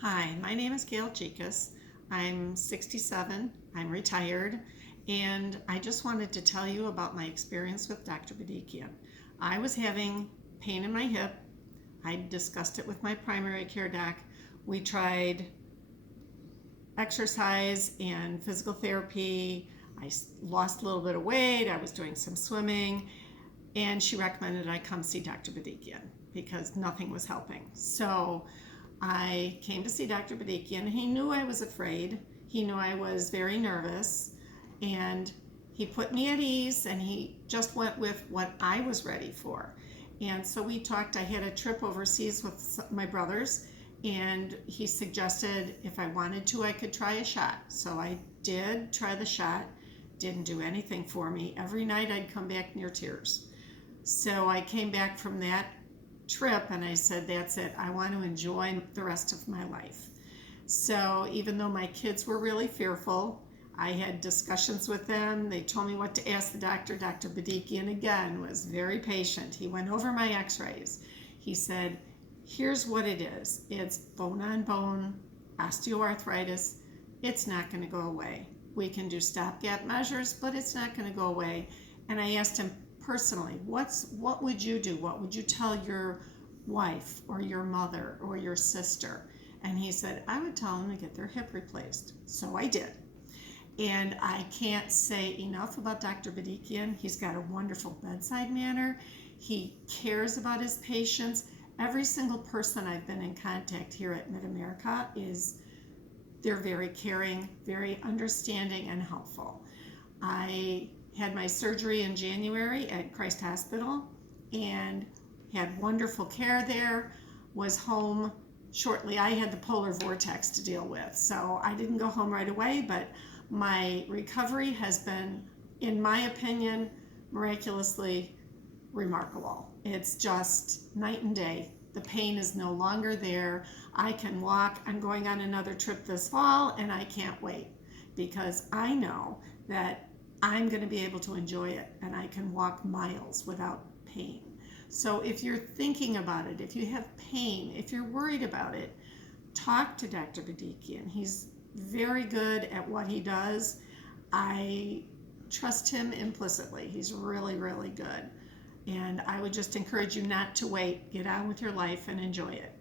Hi, my name is Gail Jikas. I'm 67, I'm retired, and I just wanted to tell you about my experience with Dr. Bedikian. I was having pain in my hip. I discussed it with my primary care doc. We tried exercise and physical therapy. I lost a little bit of weight. I was doing some swimming, and she recommended I come see Dr. Bedikian because nothing was helping. So I came to see Dr. Bedikian. He knew I was afraid. He knew I was very nervous, and he put me at ease, and he just went with what I was ready for. And so we talked. I had a trip overseas with my brothers, and he suggested if I wanted to, I could try a shot. So I did try the shot. Didn't do anything for me. Every night I'd come back near tears. So I came back from that trip and I said, that's it. I want to enjoy the rest of my life. So even though my kids were really fearful, I had discussions with them. They told me what to ask the doctor. Dr. Bedikian, again, was very patient. He went over my x-rays. He said, here's what it is. It's bone on bone, osteoarthritis. It's not going to go away. We can do stopgap measures, but it's not going to go away. And I asked him personally, what would you do? What would you tell your wife or your mother or your sister? And he said, I would tell them to get their hip replaced. So I did. And I can't say enough about Dr. Bedikian. He's got a wonderful bedside manner. He cares about his patients. Every single person I've been in contact here at Mid-America they're very caring, very understanding and helpful. I had my surgery in January at Christ Hospital and had wonderful care there, was home shortly. I had the polar vortex to deal with, so I didn't go home right away, but my recovery has been, in my opinion, miraculously remarkable. It's just night and day. The pain is no longer there. I can walk. I'm going on another trip this fall, and I can't wait because I know that I'm going to be able to enjoy it, and I can walk miles without pain. So if you're thinking about it, if you have pain, if you're worried about it, talk to Dr. Bedikian. He's very good at what he does. I trust him implicitly. He's really, really good. And I would just encourage you not to wait. Get on with your life and enjoy it.